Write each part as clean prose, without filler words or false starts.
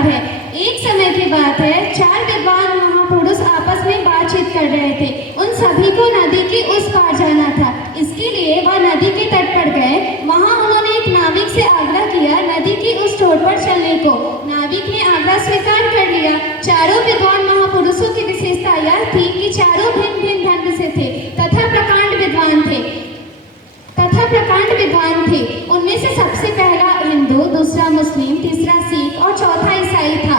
प्रकार है। एक समय की बात है, 4 विद्वान महापुरुष आपस में बातचीत कर रहे थे। उन सभी को नदी के उस पार जाना था। इसके लिए वह नदी के तट पर गए। वहां उन्होंने एक नाविक से आग्रह किया नदी की उस छोर पर चलने को। नाविक ने आग्रह स्वीकार कर लिया। चारों विद्वान महापुरुषों की विशेषता यह थी कि चारों भिन्न भिन्न धर्म से थे तथा प्रकांड विद्वान थे। उनमें से सबसे पहला हिंदू, दूसरा मुस्लिम, तीसरा सिख और चौथा ईसाई था।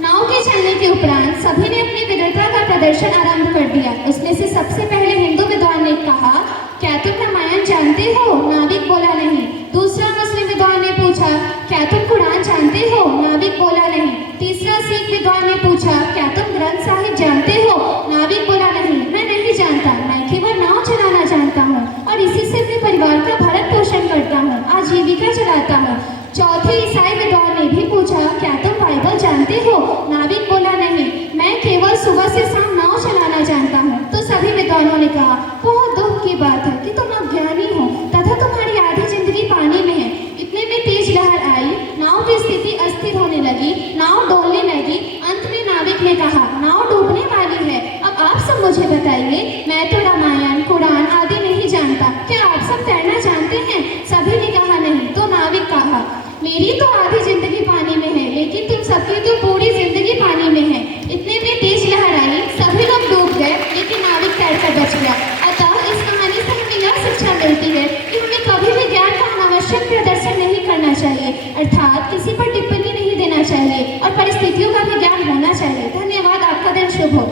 नाव के चलने के उपरांत सभी ने अपनी विद्वता का प्रदर्शन आरंभ कर दिया। उसमें से सबसे पहले हिंदू विद्वान ने कहा, क्या तुम रामायण जानते हो? नाविक बोला नहीं। दूसरा मुस्लिम विद्वान ने पूछा, क्या तुम कुरान जानते हो? नाविक बोला नहीं। तीसरा सिख विद्वान ने पूछा, क्या तुम ग्रंथ साहिब जानते हो? नाविक बोला नहीं, मैं नहीं जानता, मैं केवल नाव चलाना जानता हूँ और इसी से अपने परिवार का भरण पोषण करता हूँ, आजीविका चलाता हूँ। चौथे ईसाई विद्वान ने भी पूछा, क्या तुम बाइबल जानते हो? नाविक बोला नहीं, मैं केवल सुबह से शाम नाव चलाना जानता हूँ। तो सभी विद्वानों ने कहा, बहुत दुख की बात है कि तुम अज्ञानी हो तथा तुम्हारी आधी जिंदगी पानी में है। इतने में तेज लहर आई, नाव की स्थिति अस्थिर होने लगी, नाव डोलने लगी। अंत में नाविक ने कहा, नाव डूबने वाली है, अब आप सब मुझे बताइए, मैं तो रामायण, कुरान आदि नहीं जानता, क्या आप सब तैरना जानते हैं? सभी ने कहा नहीं। तो नाविक कहा, मेरी तो आधी जिंदगी पानी में है, लेकिन तुम सबकी तो पूरी जिंदगी पानी में है। इतने में तेज लहर आई, सभी लोग डूब गए, लेकिन नाविक तैरकर बच गया। अतः इस कहानी से हमें यह शिक्षा मिलती है कि हमें कभी भी ज्ञान का अनावश्यक प्रदर्शन नहीं करना चाहिए, अर्थात किसी पर टिप्पणी नहीं देना चाहिए और परिस्थितियों का भी ज्ञान होना चाहिए। धन्यवाद, आपका दिन शुभ हो।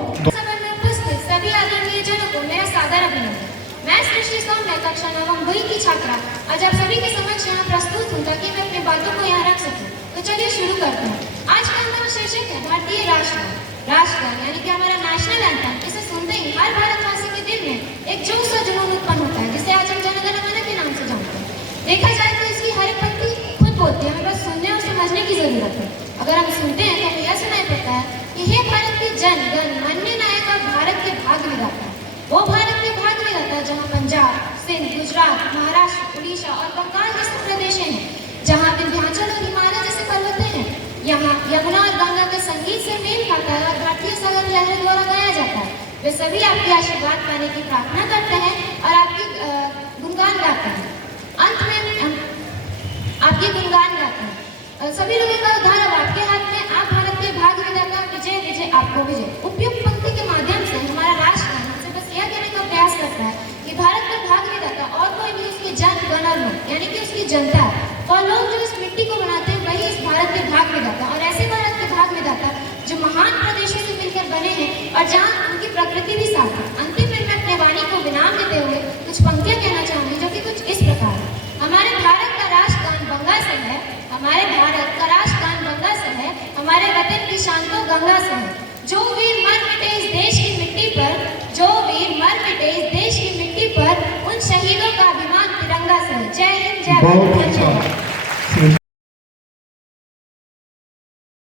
सभी आदरणीय जनों को मेरा सादर अभिनंदन। मैं सृष्टि सौम्या कक्षा 9 की छात्रा आज आप सभी के समक्ष यहाँ प्रस्तुत हूँ ताकि मैं अपनी बातों को यहाँ रख सकूँ। तो चलिए शुरू करते हैं। आज का हमारा शीर्षक है भारतीय राष्ट्रगान। राष्ट्रगान यानी कि हमारा नेशनल एंथम। इसे सुनते ही हर भारतवासी के दिल में एक जोश और जुनून उत्पन्न होता है, जिसे आज हम जन गण मन के नाम से जानते हैं। देखा जाए तो इसकी हर एक पंक्ति खुद बोलती है, हमें बस सुनने और समझने की जरूरत है। अगर हम सुनते हैं तो हमें यह सुनाई पड़ता है कि हे भारत के जन गण मन नायक भारत के भाग में गाता है। वो भारत के भाग में गाता है जहाँ पंजाब, सिंध, गुजरात, महाराष्ट्र, उड़ीसा और बंगाल जैसे प्रदेश हैं, जहाँ विंध्याचल और हिमालय जैसे पर्वतें हैं। यहाँ यमुना और गंगा के संगीत से मेल खाता है और भारतीय सागर लहरों द्वारा गाया जाता है। वे सभी आपके आशीर्वाद पाने की प्रार्थना करते हैं और आपकी गुणगान गाते हैं। अंत में आपकी गुणगान गाते हैं। सभी लोगों का उद्धार अब आपके हाथ में। आप भारत के भाग विधाता, विजय विजय आपको विजय। उपयुक्त पंक्ति के माध्यम से हमारा राष्ट्रगान हमसे बस यह कहने का प्रयास करता है कि भारत का भाग विधाता और कोई नहीं, उसकी जन गण लोग यानी कि उसकी जनता है। और लोग जो इस मिट्टी को बनाते हैं वही इस भारत के भाग विधाता। और ऐसे भारत के भाग विधाता जो महान प्रदेशों से मिलकर बने हैं और जहाँ उनकी प्रकृति भी साथ है। अंतिम में मैं अपने वाणी को विराम देते हुए कुछ पंक्तियां कहना चाहूंगी जो कि कुछ इस प्रकार है। हमारे भारत का राष्ट्रगान गंगा से है, हमारे भारत का राष्ट्रगान गंगा से है, हमारे वतन की शान तो गंगा से है। जो वीर मर मिटे इस देश की मिट्टी पर, जो वीर मर मिटे इस देश की मिट्टी पर, उन शहीदों का अभिमान तिरंगा से है। जय हिंद, जय भारत।